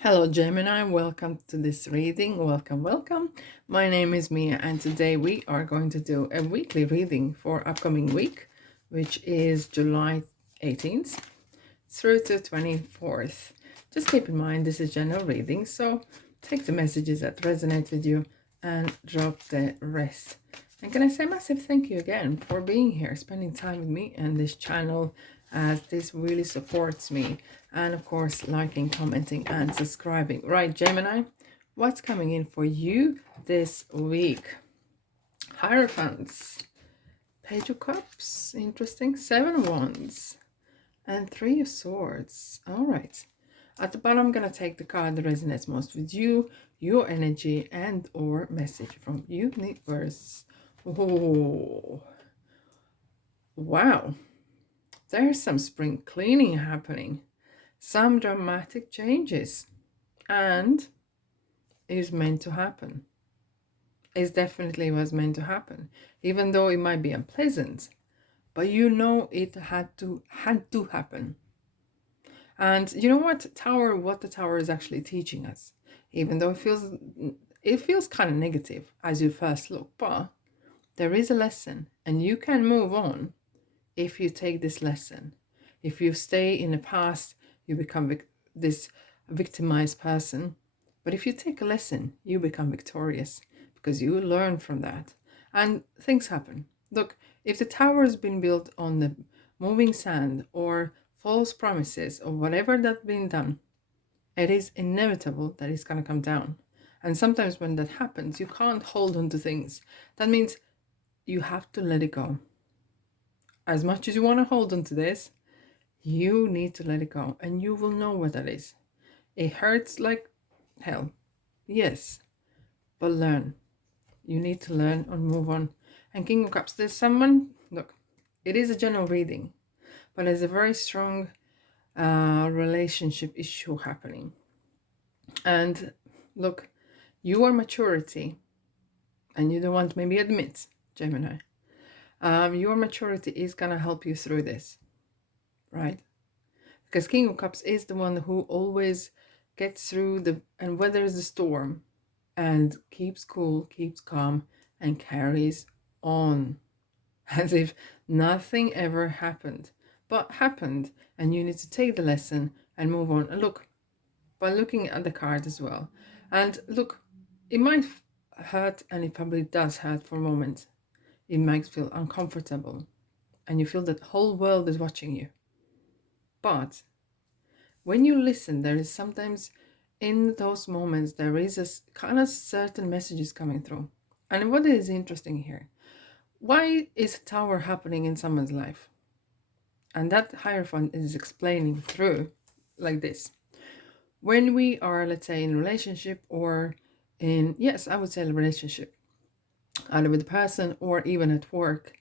Hello, Gemini. Welcome to this reading. Welcome. My name is Mia, and today we are going to do a weekly reading for upcoming week, which is July 18th through to 24th. Just keep in mind this is general reading, so take the messages that resonate with you and drop the rest. And can I say a massive thank you again for being here, spending time with me and this channel, as this really supports me. And of course, liking, commenting, and subscribing. Right, Gemini, what's coming in for you this week? Hierophants, Page of Cups, interesting, Seven of Wands, and Three of Swords. All right. At the bottom, I'm going to take the card that resonates most with you, your energy, and or message from universe. Oh, wow. There's some spring cleaning happening. Some dramatic changes. And it's meant to happen. It definitely was meant to happen. Even though it might be unpleasant. But you know it had to happen. And you know what the tower is actually teaching us, even though it feels kind of negative as you first look, but there is a lesson and you can move on if you take this lesson. If you stay in the past, you become this victimized person. But if you take a lesson, you become victorious because you learn from that. And things happen. Look, if the tower has been built on the moving sand or false promises or whatever that's been done, it is inevitable that it's going to come down. And sometimes when that happens, you can't hold on to things. That means you have to let it go. As much as you want to hold on to this, you need to let it go, and you will know what that is. It hurts like hell, yes, but learn. You need to learn and move on. And King of Cups, there's someone, look, it is a general reading, but there's a very strong relationship issue happening. And look, your maturity, and you don't want to maybe admit, Gemini, your maturity is going to help you through this, right? Because King of Cups is the one who always gets through and weathers the storm and keeps cool, keeps calm, and carries on as if nothing ever happened, but happened, and you need to take the lesson and move on. And look, by looking at the card as well, and look, it might hurt, and it probably does hurt for a moment. It might feel uncomfortable, and you feel that the whole world is watching you. But when you listen, there is sometimes in those moments, there is a kind of certain messages coming through. And what is interesting here, why is a tower happening in someone's life? And that Hierophant is explaining through like this. When we are, let's say, in a relationship or yes, I would say a relationship, either with a person or even at work,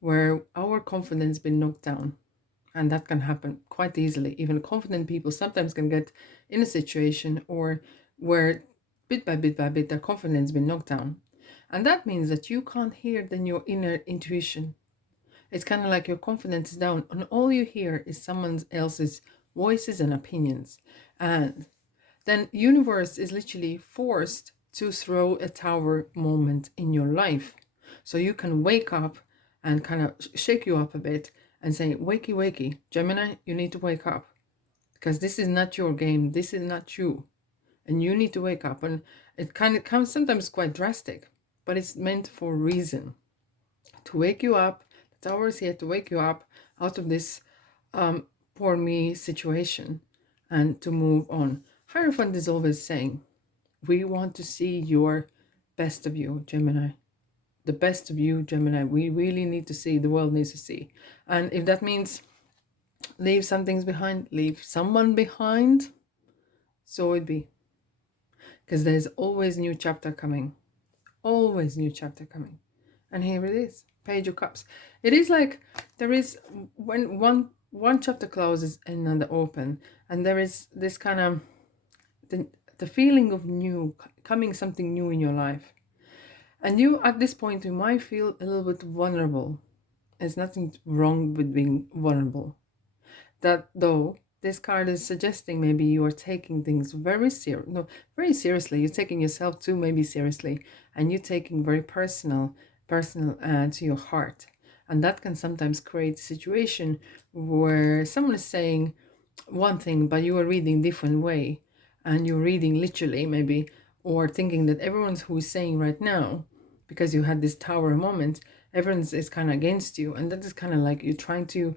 where our confidence has been knocked down. And that can happen quite easily. Even confident people sometimes can get in a situation or where bit by bit their confidence has been knocked down. And that means that you can't hear then your inner intuition. It's kind of like your confidence is down and all you hear is someone else's voices and opinions. And then universe is literally forced to throw a tower moment in your life. So you can wake up and kind of shake you up a bit and say, wakey, wakey, Gemini, you need to wake up. Because this is not your game. This is not you. And you need to wake up. And it kind of comes sometimes quite drastic, but it's meant for a reason. To wake you up. The tower is here to wake you up out of this poor me situation and to move on. Hierophant is always saying, we want to see your best of you, Gemini. The best of you, Gemini. We really need to see, the world needs to see. And if that means leave some things behind, leave someone behind, so it be. Because there's always new chapter coming. Always new chapter coming. And here it is, Page of Cups. It is like there is when one chapter closes and another open, and there is this kind of the feeling of new, coming something new in your life. And you, at this point, you might feel a little bit vulnerable. There's nothing wrong with being vulnerable. That though, this card is suggesting maybe you are taking things very very seriously. You're taking yourself too maybe seriously, and you're taking very personal to your heart. And that can sometimes create a situation where someone is saying one thing, but you are reading different way, and you're reading literally maybe, or thinking that everyone's who is saying right now, because you had this tower moment, everyone is kind of against you, and that is kind of like you're trying to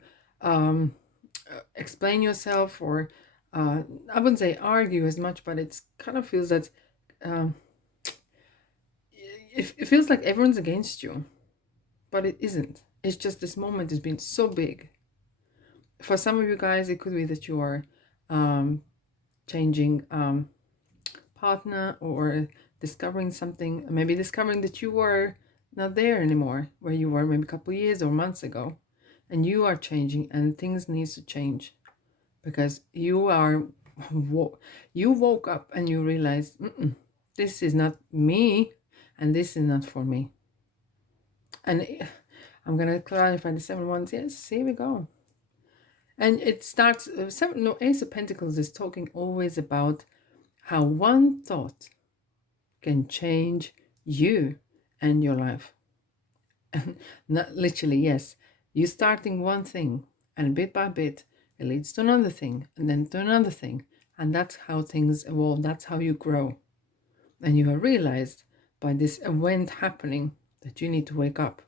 explain yourself, or I wouldn't say argue as much, but it's kind of feels that um, it feels like everyone's against you, but it isn't. It's just this moment has been so big. For some of you guys, it could be that you are changing partner, or discovering something, maybe discovering that you were not there anymore where you were maybe a couple of years or months ago, and you are changing, and things needs to change because you are you woke up and you realize this is not me, and this is not for me. And I'm gonna clarify the 7 ones. Yes, here we go. And it starts Ace of Pentacles is talking always about how one thought can change you and your life. Not literally, yes. You starting one thing, and bit by bit, it leads to another thing, and then to another thing. And that's how things evolve. That's how you grow. And you have realized by this event happening that you need to wake up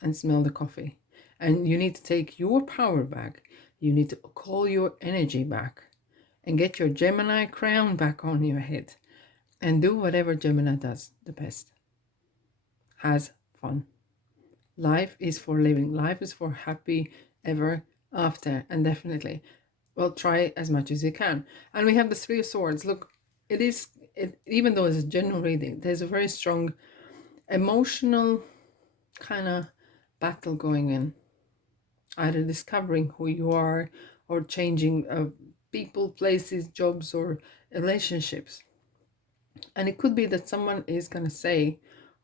and smell the coffee. And you need to take your power back. You need to call your energy back and get your Gemini crown back on your head. And do whatever Gemini does the best. Has fun. Life is for living. Life is for happy ever after. And definitely, well, try as much as you can. And we have the 3 of Swords. Look, even though it's a general reading, there's a very strong emotional kind of battle going in. Either discovering who you are, or changing people, places, jobs, or relationships. And it could be that someone is going to say,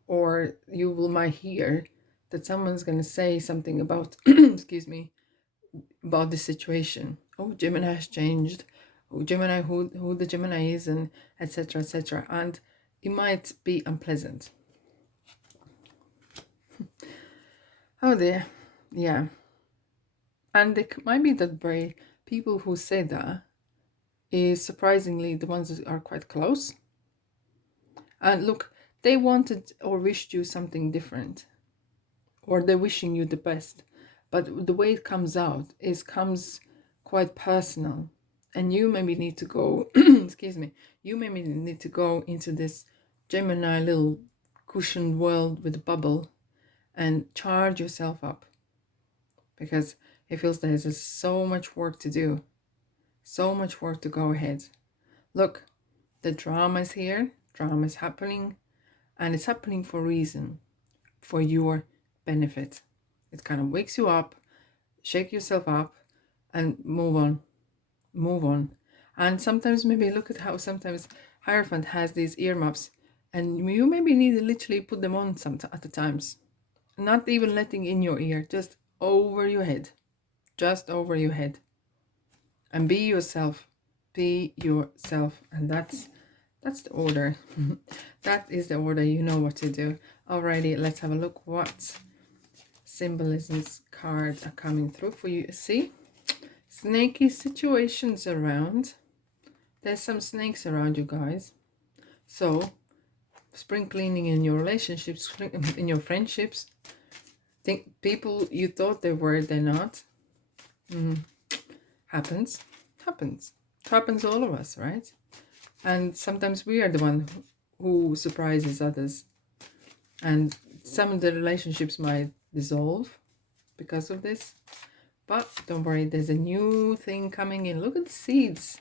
or you will might hear that someone's going to say something about, excuse me, about the situation. Oh, Gemini has changed. Oh, Gemini, who the Gemini is, and etc., etc. And it might be unpleasant. Oh dear, yeah. And it might be that very people who say that is surprisingly the ones that are quite close. And look, they wanted or wished you something different, or they're wishing you the best, but the way it comes out comes quite personal, and you maybe need to go excuse me, you maybe need to go into this Gemini little cushioned world with a bubble and charge yourself up, because it feels there's so much work to do, so much work to go ahead. Look, the drama is here, drama is happening, and it's happening for a reason, for your benefit. It kind of wakes you up, shake yourself up, and move on. And sometimes maybe look at how sometimes Hierophant has these earmuffs, and you maybe need to literally put them on at the times, not even letting in your ear, just over your head, and be yourself, and that's the order. That is the order. You know what to do. Alrighty, let's have a look what symbolisms cards are coming through for you. See, snaky situations around. There's some snakes around you guys. So spring cleaning in your relationships, in your friendships. Think people you thought they were, they're not. Happens to all of us, right? And sometimes we are the one who surprises others, and some of the relationships might dissolve because of this. But don't worry, there's a new thing coming in. Look at the seeds,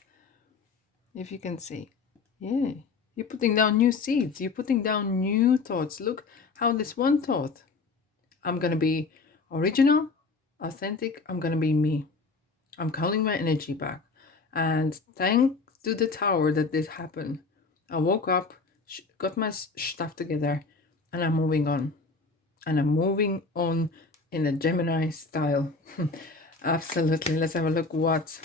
if you can see. Yeah, you're putting down new seeds, you're putting down new thoughts. Look how this one thought, I'm gonna be original, authentic, I'm gonna be me, I'm calling my energy back. And thanks to the tower that this happened, I woke up, got my stuff together, and I'm moving on. And I'm moving on in a Gemini style. Absolutely. Let's have a look what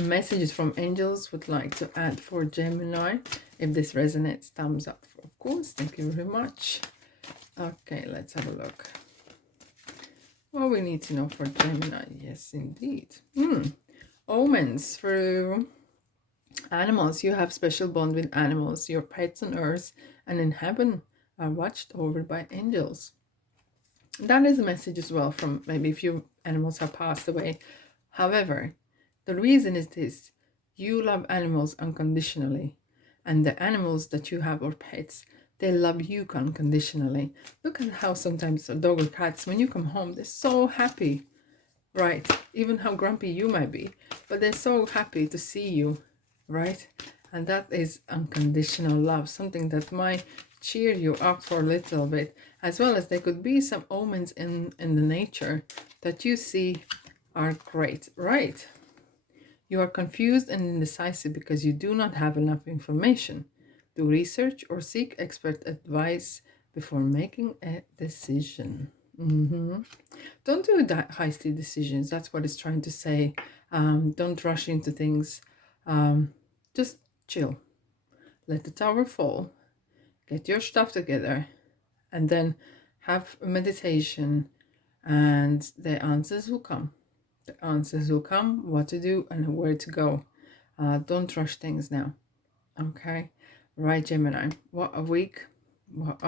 messages from angels would like to add for Gemini. If this resonates, thumbs up, of course. Thank you very much. Okay, let's have a look. What we need to know for Gemini. Yes, indeed. Omens through animals. You have special bond with animals. Your pets on earth and in heaven are watched over by angels. That is a message as well from maybe a few animals have passed away. However, the reason is this: you love animals unconditionally, and the animals that you have or pets, they love you unconditionally. Look at how sometimes a dog or cats, when you come home, they're so happy, right? Even how grumpy you might be, but they're so happy to see you, right? And that is unconditional love, something that might cheer you up for a little bit, as well as there could be some omens in the nature that you see are great, right? You are confused and indecisive because you do not have enough information. Do research or seek expert advice before making a decision. Don't do hasty decisions. That's what it's trying to say. Don't rush into things. Just chill. Let the tower fall. Get your stuff together. And then have a meditation. And the answers will come. The answers will come, what to do and where to go. Don't rush things now. Okay? Right, Gemini. What a week. What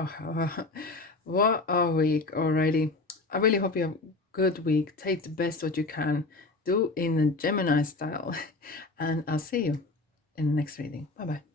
a week already. I really hope you have a good week. Take the best what you can. Do in the Gemini style. And I'll see you in the next reading. Bye-bye.